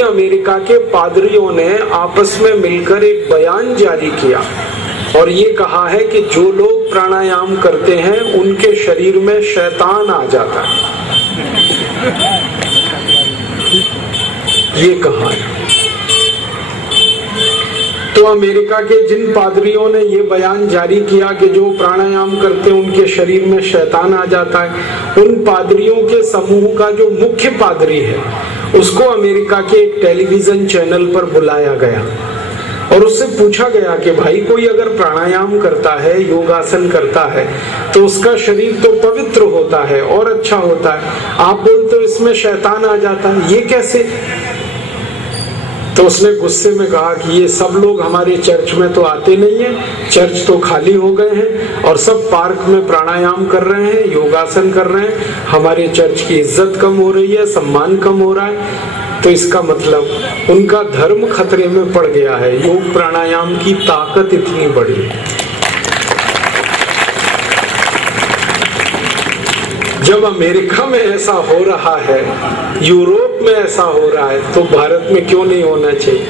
America के पादरियों ने आपस में मिलकर एक बयान जारी किया और ये कहा है कि जो लोग प्राणायाम करते हैं उनके शरीर में शैतान आ जाता है। ये कहा है। तो अमेरिका के जिन पादरियों ने ये बयान जारी किया कि जो प्राणायाम करते हैं उनके शरीर में शैतान आ जाता है, उन पादरियों के समूह का जो मुख्य पादरी है उसको अमेरिका के एक टेलीविजन चैनल पर बुलाया गया और उससे पूछा गया कि भाई कोई अगर प्राणायाम करता है, योगासन करता है तो उसका शरीर तो पवित्र होता है और अच्छा होता है, आप बोलते हो इसमें शैतान आ जाता है, ये कैसे? तो उसने गुस्से में कहा कि ये सब लोग हमारे चर्च में तो आते नहीं है, चर्च तो खाली हो गए हैं और सब पार्क में प्राणायाम कर रहे हैं, योगासन कर रहे हैं, हमारे चर्च की इज्जत कम हो रही है, सम्मान कम हो रहा है। तो इसका मतलब उनका धर्म खतरे में पड़ गया है। योग प्राणायाम की ताकत इतनी बड़ी। जब अमेरिका में ऐसा हो रहा है, यूरोप में ऐसा हो रहा है, तो भारत में क्यों नहीं होना चाहिए?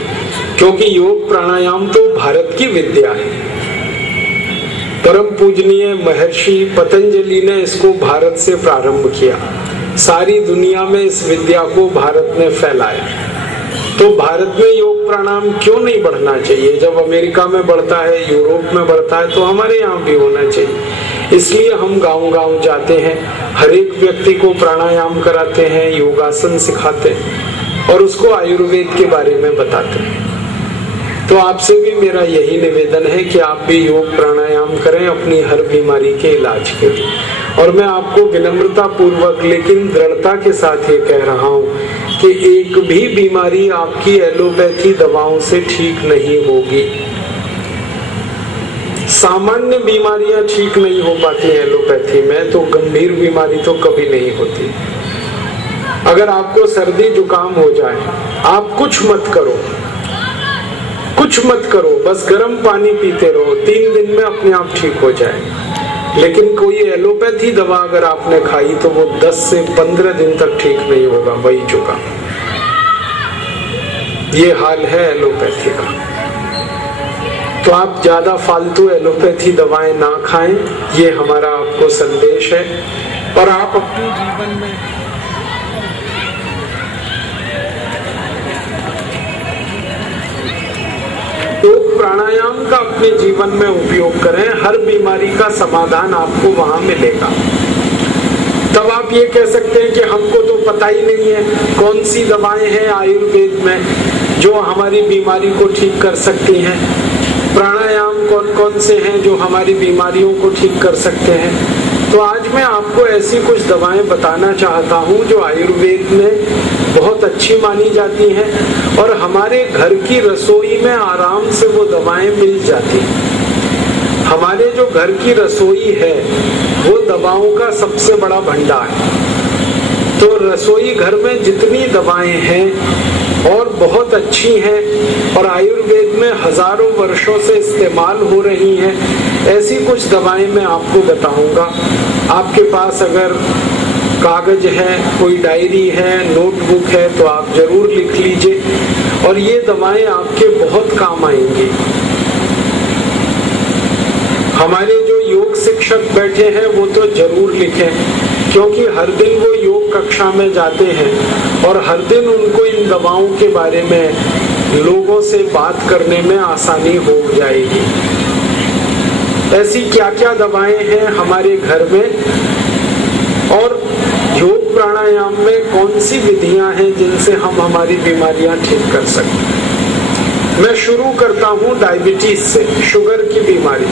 क्योंकि योग प्राणायाम तो भारत की विद्या है। परम पूजनीय महर्षि पतंजलि ने इसको भारत से प्रारंभ किया, सारी दुनिया में इस विद्या को भारत ने फैलाया। तो भारत में योग प्राणायाम क्यों नहीं बढ़ना चाहिए? जब अमेरिका में बढ़ता है, यूरोप में बढ़ता है, तो हमारे यहाँ भी होना चाहिए। इसलिए हम गांव-गांव जाते हैं, हर एक व्यक्ति को प्राणायाम कराते हैं, योगासन सिखाते हैं और उसको आयुर्वेद के बारे में बताते हैं। तो आपसे भी मेरा यही निवेदन है कि आप भी योग प्राणायाम करें अपनी हर बीमारी के इलाज के लिए। और मैं आपको विनम्रता पूर्वक लेकिन दृढ़ता के साथ ये कह रहा हूँ कि एक भी बीमारी आपकी एलोपैथी दवाओं से ठीक नहीं होगी। सामान्य बीमारियां ठीक नहीं हो पाती हैं एलोपैथी में, तो गंभीर बीमारी तो कभी नहीं होती। अगर आपको सर्दी जुकाम हो जाए, आप कुछ मत करो, कुछ मत करो, बस गर्म पानी पीते रहो, 3 दिन में अपने आप ठीक हो जाए। लेकिन कोई एलोपैथी दवा अगर आपने खाई तो वो 10 से 15 दिन तक ठीक नहीं होगा, वही जुकाम। ये हाल है एलोपैथी का। तो आप ज्यादा फालतू एलोपैथी दवाएं ना खाएं, ये हमारा आपको संदेश है। और आप अपने जीवन में योग प्राणायाम का अपने जीवन में उपयोग करें, हर बीमारी का समाधान आपको वहां मिलेगा। तब आप ये कह सकते हैं कि हमको तो पता ही नहीं है कौन सी दवाएं हैं आयुर्वेद में जो हमारी बीमारी को ठीक कर सकती हैं, प्राणायाम कौन कौन से हैं जो हमारी बीमारियों को ठीक कर सकते हैं। तो आज मैं आपको ऐसी कुछ दवाएं बताना चाहता हूं जो आयुर्वेद में बहुत अच्छी मानी जाती हैं और हमारे घर की रसोई में आराम से वो दवाएं मिल जाती हैं। हमारे जो घर की रसोई है वो दवाओं का सबसे बड़ा भंडार है। तो रसोई घर में जितनी दवाएं हैं और बहुत अच्छी हैं और आयुर्वेद में हजारों वर्षों से इस्तेमाल हो रही हैं, ऐसी कुछ दवाएं मैं आपको बताऊंगा। आपके पास अगर कागज है, कोई डायरी है, नोटबुक है तो आप जरूर लिख लीजिए और ये दवाएं आपके बहुत काम आएंगी। हमारे जो योग शिक्षक बैठे हैं वो तो जरूर लिखें, क्योंकि हर दिन वो योग कक्षा में जाते हैं और हर दिन उनको इन दवाओं के बारे में लोगों से बात करने में आसानी हो जाएगी। ऐसी क्या क्या दवाएं हैं हमारे घर में और योग प्राणायाम में कौन सी विधियां हैं जिनसे हम हमारी बीमारियां ठीक कर सकते हैं। मैं शुरू करता हूं डायबिटीज से, शुगर की बीमारी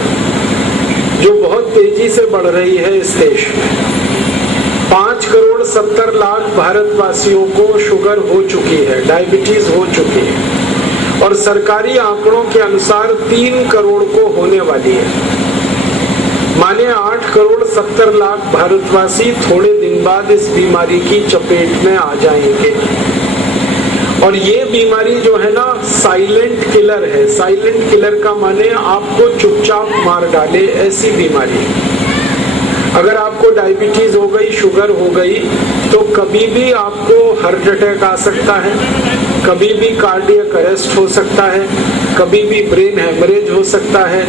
जो बहुत तेजी से बढ़ रही है इस देश में। 5,70,00,000 भारतवासियों को शुगर हो चुकी है, डायबिटीज हो चुकी है और सरकारी आंकड़ों के अनुसार 3 करोड़ को होने वाली है। माने 8,70,00,000 भारतवासी थोड़े दिन बाद इस बीमारी की चपेट में आ जाएंगे। और ये बीमारी जो है ना साइलेंट किलर है। साइलेंट किलर का माने आपको चुपचाप मार डाले, ऐसी बीमारी। अगर आपको डायबिटीज हो गई, शुगर हो गई, तो कभी भी आपको हार्ट अटैक आ सकता है, कभी भी कार्डियक अरेस्ट हो सकता है, कभी भी ब्रेन हेमरेज हो सकता है,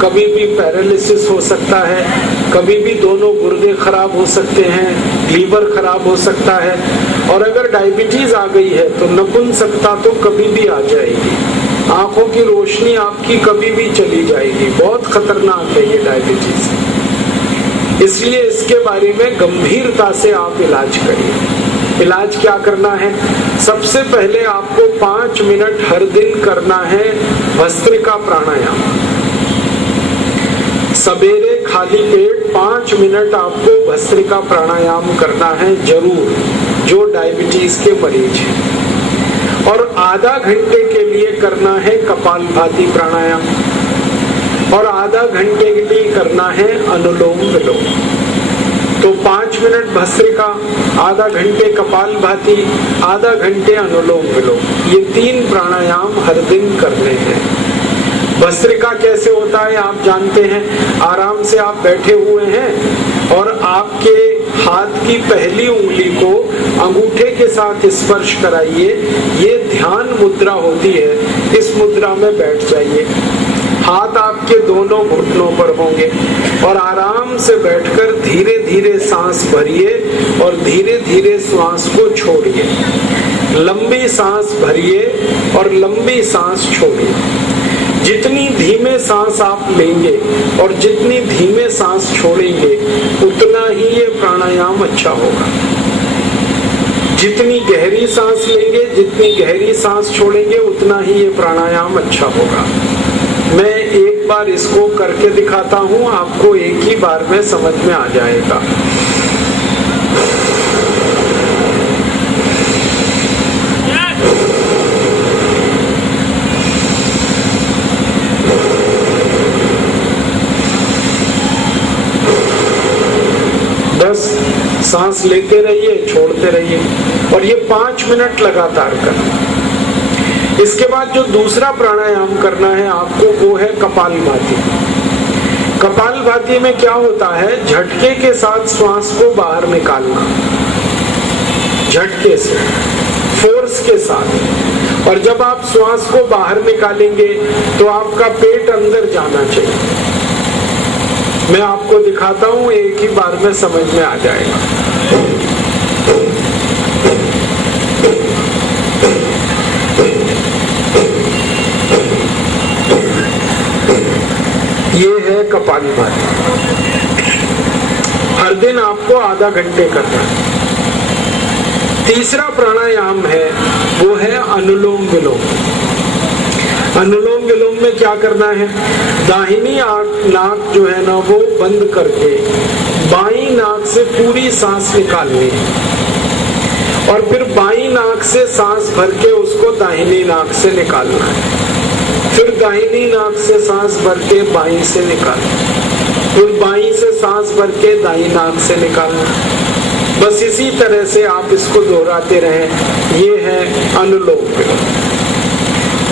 कभी भी पैरालिसिस हो सकता है, कभी भी दोनों गुर्दे खराब हो सकते हैं, लीवर खराब हो सकता है। और अगर डायबिटीज आ गई है तो नपुंसकता तो कभी भी आ जाएगी, आंखों की रोशनी आपकी कभी भी चली जाएगी। बहुत खतरनाक है ये डायबिटीज, इसलिए इसके बारे में गंभीरता से आप इलाज करिए। इलाज क्या करना है? सबसे पहले आपको 5 मिनट हर दिन करना है भस्त्रिका प्राणायाम। सवेरे खाली पेट 5 मिनट आपको भस्त्रिका प्राणायाम करना है जरूर, जो डायबिटीज के मरीज हैं। और आधा घंटे के लिए करना है कपालभाति प्राणायाम, और आधा घंटे के लिए करना है अनुलोम विलोम। तो 5 मिनट भस्त्रिका, आधा घंटे कपालभाति, आधा घंटे अनुलोम विलोम, ये 3 प्राणायाम हर दिन करने हैं। भस्त्रिका कैसे होता है आप जानते हैं। आराम से आप बैठे हुए हैं और आपके हाथ की पहली उंगली को अंगूठे के साथ स्पर्श कराइए, ये ध्यान मुद्रा होती है, इस मुद्रा में बैठ जाइए। हाथ आपके दोनों घुटनों पर होंगे और आराम से बैठकर धीरे धीरे सांस भरिए और धीरे धीरे श्वास को छोड़िए। लंबी सांस भरिए और लंबी सांस छोड़िए। जितनी धीमे सांस आप लेंगे और जितनी धीमे सांस छोड़ेंगे उतना ही ये प्राणायाम अच्छा होगा। जितनी गहरी सांस लेंगे, जितनी गहरी सांस छोड़ेंगे उतना ही ये प्राणायाम अच्छा होगा। मैं एक बार इसको करके दिखाता हूँ, आपको एक ही बार में समझ में आ जाएगा। बस सांस लेते रहिए, छोड़ते रहिए और ये 5 मिनट लगातार करना। इसके बाद जो दूसरा प्राणायाम करना है आपको, वो है कपालभाति। कपालभाति में क्या होता है, झटके के साथ श्वास को बाहर निकालना, झटके से, फोर्स के साथ। और जब आप श्वास को बाहर निकालेंगे तो आपका पेट अंदर जाना चाहिए। मैं आपको दिखाता हूं, एक ही बार में समझ में आ जाएगा। ये है कपालभाति। हर दिन आपको आधा घंटे करना है। तीसरा प्राणायाम है वो है अनुलोम विलोम। अनुलोम विलोम में क्या करना है, दाहिनी नाक जो है ना वो बंद करके बाईं नाक से पूरी सांस निकालनी है और फिर बाईं नाक से सांस भर के उसको दाहिनी नाक से निकालना है। फिर दाहिनी नाक से सांस भर के बाईं से निकालना, फिर बाईं से सांस भर के दाईं नाक से निकालना। बस इसी तरह से आप इसको दोहराते रहें। ये है अनुलोम विलोम।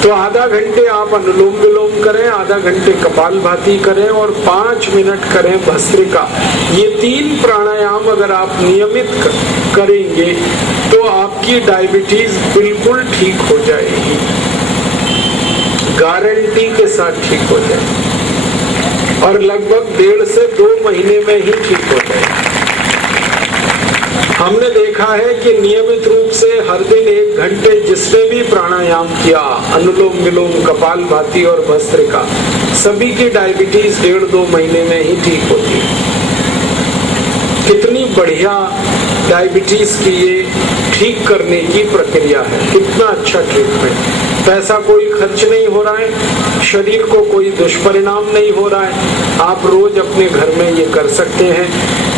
तो आधा घंटे आप अनुलोम विलोम करें, आधा घंटे कपालभाति करें और 5 मिनट करें भस्त्रिका। ये 3 प्राणायाम अगर आप नियमित करेंगे तो आपकी डायबिटीज बिल्कुल ठीक हो जाएगी, गारंटी के साथ ठीक हो जाएगी और लगभग 1.5 से 2 महीने में ही ठीक हो जाएगी। हमने देखा है कि नियमित रूप से हर दिन 1 घंटे जिसने भी प्राणायाम किया, अनुलोम विलोम, कपालभाति और भस्त्रिका, सभी की डायबिटीज 1.5-2 महीने में ही ठीक होती है। कितनी बढ़िया डायबिटीज की ये ठीक करने की प्रक्रिया है, कितना अच्छा ट्रीटमेंट। पैसा कोई खर्च नहीं हो रहा है, शरीर को कोई दुष्परिणाम नहीं हो रहा है। आप रोज अपने घर में ये कर सकते हैं।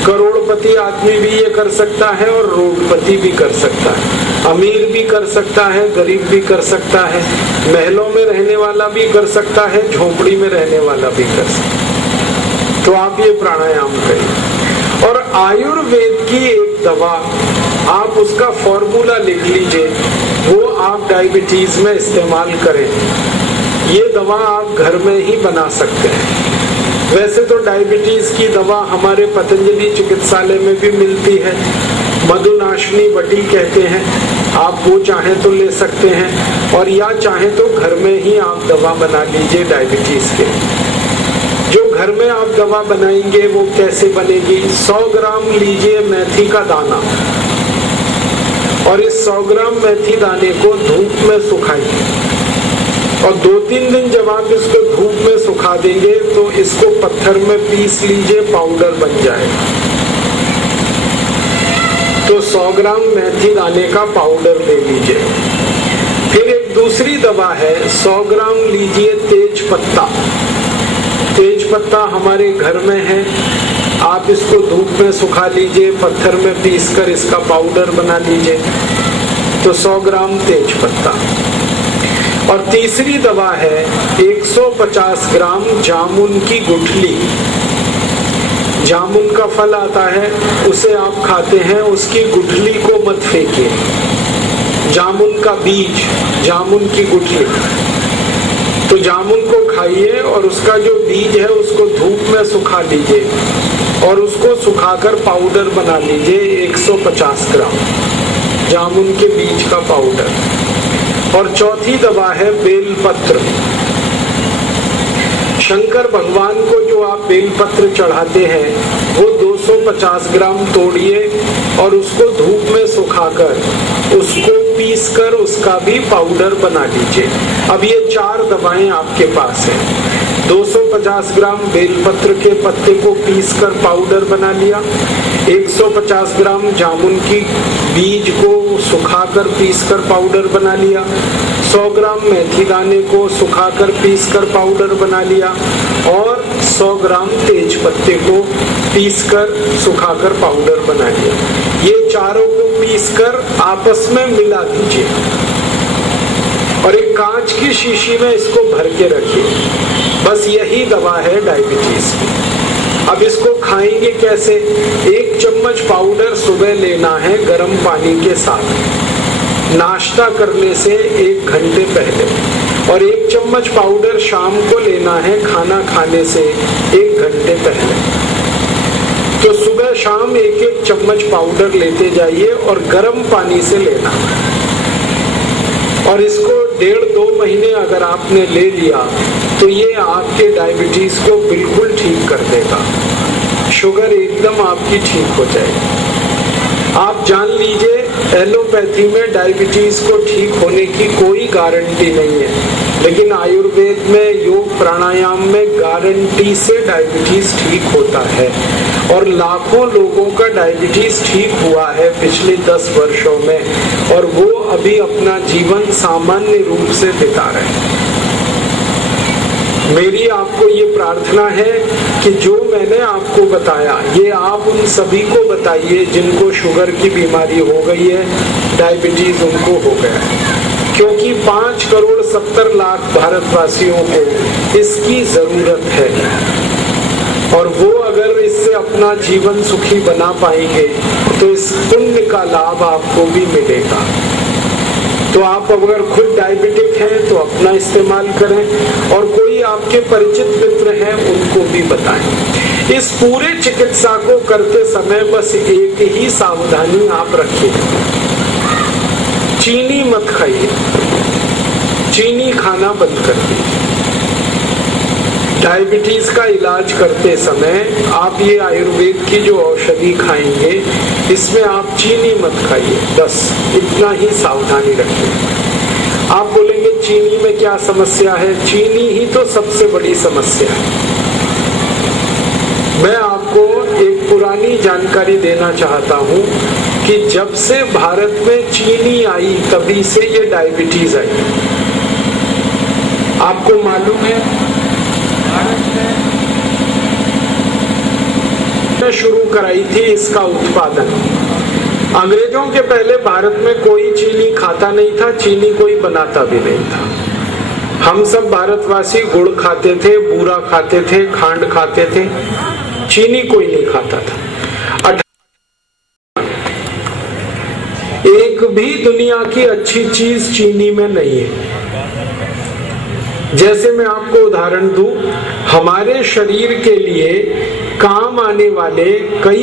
करोड़पति आदमी भी ये कर सकता है और रोडपति भी कर सकता है, अमीर भी कर सकता है, गरीब भी कर सकता है, महलों में रहने वाला भी कर सकता है, झोपड़ी में रहने वाला भी कर सकता है। तो आप ये प्राणायाम करें। और आयुर्वेद की एक दवा, आप उसका फॉर्मूला लिख लीजिए, वो आप डायबिटीज में इस्तेमाल करें। ये दवा आप घर में ही बना सकते हैं। वैसे तो डायबिटीज की दवा हमारे पतंजलि चिकित्सालय में भी मिलती है, मधुनाशिनी वटी कहते हैं, आप वो चाहें तो ले सकते हैं, और या चाहें तो घर में ही आप दवा बना लीजिए डायबिटीज के। जो घर में आप दवा बनाएंगे वो कैसे बनेगी? 100 ग्राम लीजिए मेथी का दाना, और इस 100 ग्राम मेथी दाने को धूप में सुखाइए, और 2-3 दिन जब आप इसको धूप में सुखा देंगे तो इसको पत्थर में पीस लीजिए, पाउडर बन जाएगा। तो 100 ग्राम मेथी दाने का पाउडर ले लीजिए। फिर एक दूसरी दवा है, 100 ग्राम लीजिए तेज पत्ता। तेज पत्ता हमारे घर में है, आप इसको धूप में सुखा लीजिए, पत्थर में पीसकर इसका पाउडर बना लीजिए। तो 100 ग्राम तेज पत्ता। और तीसरी दवा है 150 ग्राम जामुन की गुठली। जामुन का फल आता है, उसे आप खाते हैं, उसकी गुठली को मत फेंकिए। जामुन का बीज, जामुन की गुठली, तो जामुन को खाइए और उसका जो बीज है उसको धूप में सुखा लीजिए और उसको सुखाकर पाउडर बना लीजिए 150 ग्राम जामुन के बीज का पाउडर। और चौथी दवा है बेलपत्र। शंकर भगवान को जो आप बेलपत्र चढ़ाते हैं वो 250 ग्राम तोड़िए और उसको धूप में सुखाकर उसको पीसकर उसका भी पाउडर बना लीजिए। अब ये 4 दवाएं आपके पास हैं। 250 ग्राम बेलपत्र के पत्ते को पीसकर पाउडर बना लिया, 150 ग्राम जामुन की बीज को सुखाकर पीसकर पाउडर बना लिया, 100 ग्राम मेथी दाने को सुखाकर पीसकर पाउडर बना लिया, और 100 ग्राम तेज पत्ते को पीसकर सुखाकर पाउडर बना लिया। ये चारों को पीसकर आपस में मिला दीजिए और एक कांच की शीशी में इसको भर के रखिए। बस यही दवा है डायबिटीज की। अब इसको खाएंगे कैसे? 1 चम्मच पाउडर सुबह लेना है गर्म पानी के साथ, नाश्ता करने से 1 घंटे पहले, और 1 चम्मच पाउडर शाम को लेना है खाना खाने से 1 घंटे पहले। तो सुबह शाम 1-1 चम्मच पाउडर लेते जाइए और गर्म पानी से लेना, और इसको 1.5-2 महीने अगर आपने ले लिया तो ये आपके डायबिटीज को बिल्कुल ठीक कर देगा। शुगर एकदम आपकी ठीक हो जाएगी। आप जान लीजिए एलोपैथी में डायबिटीज को ठीक होने की कोई गारंटी नहीं है, लेकिन आयुर्वेद में योग प्राणायाम में गारंटी से डायबिटीज ठीक होता है, और लाखों लोगों का डायबिटीज ठीक हुआ है पिछले 10 वर्षों में, और वो अभी अपना जीवन सामान्य रूप से बिता रहे हैं। मेरी आपको ये प्रार्थना है कि जो मैंने आपको बताया ये आप उन सभी को बताइए जिनको शुगर की बीमारी हो गई है, डायबिटीज उनको हो गया है, क्योंकि 5,70,00,000 भारतवासियों को इसकी जरूरत है, और वो अगर इससे अपना जीवन सुखी बना पाएंगे तो इस पुण्य का लाभ आपको भी मिलेगा। तो आप अगर खुद डायबिटिक हैं तो अपना इस्तेमाल करें, और कोई आपके परिचित मित्र हैं उनको भी बताएं। इस पूरे चिकित्सा को करते समय बस एक ही सावधानी आप रखिए, चीनी मत खाइए, चीनी खाना बंद कर दीजिए। डायबिटीज का इलाज करते समय आप ये आयुर्वेद की जो औषधि खाएंगे इसमें आप चीनी मत खाइए, बस इतना ही सावधानी रखिए। आप बोलेंगे चीनी में क्या समस्या है? चीनी ही तो सबसे बड़ी समस्या है। मैं आपको एक पुरानी जानकारी देना चाहता हूँ कि जब से भारत में चीनी आई तभी से ये डायबिटीज आई। आपको मालूम है शुरू कराई थी इसका उत्पादन। अंग्रेजों के पहले भारत में कोई चीनी खाता नहीं था, चीनी कोई बनाता भी नहीं था। हम सब भारतवासी गुड़ खाते थे, बूरा खाते थे, खांड खाते थे, चीनी कोई नहीं खाता था। एक भी दुनिया की अच्छी चीज चीनी में नहीं है। जैसे मैं आपको उदाहरण दूं, हमारे शरीर के लिए काम आने वाले कई